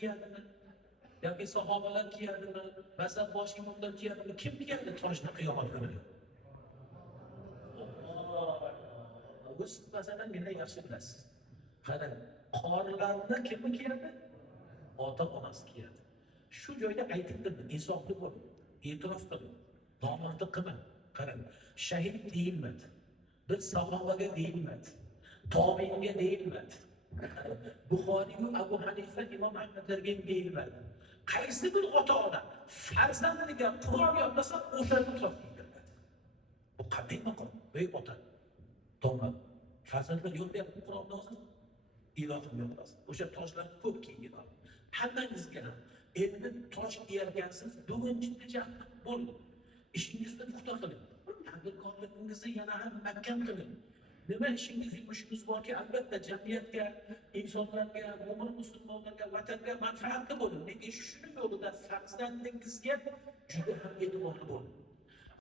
kiyadimi? Yoki sahobalar kiyadimi? Masalan, bosh imomlar kiyadimi? Kim kiyadi tojni qiyomat kunida? O'z masalan meni yaxshi bilasiz. Qarang, qorilarni kim kiyadi? Ota-onasi kiyadi. Shu joyda aytibdi, insofli bo'ling, e'tirof qiling, nomardni qilmang. Qarang, shahid deyilmadi. Bir sahobaga deyilmadi. Tobiinga deyilmadi. Buxoriy va Abu Hanifa, Imom Ahmadlarga deyilmadi. Qaysi bir ota-ona farzandiga Qur'on yodlasa, o'shani topshiradi. Bu qanday maqom? Ey ota, domla, farzandlar yodlayapti Qur'onni hozir. Ilohim yodlasin. O'sha toshlarni ko'p kiygan. Hammangizga ham endi tosh kiyarkansiz, bugun jiddiy jahd bo'ling. Ishingizni puxta qiling. Tadbirkorligingizni yana ham mahkam qiling. Nima ishingiz, yumushimiz borki, albatta jamiyatga, insonlarga, mo'min musulmonlarga, vatanga manfaatli bo'ling. Lekin shuning yo'lida farzandingizga juda ham e'tiborli bo'ling.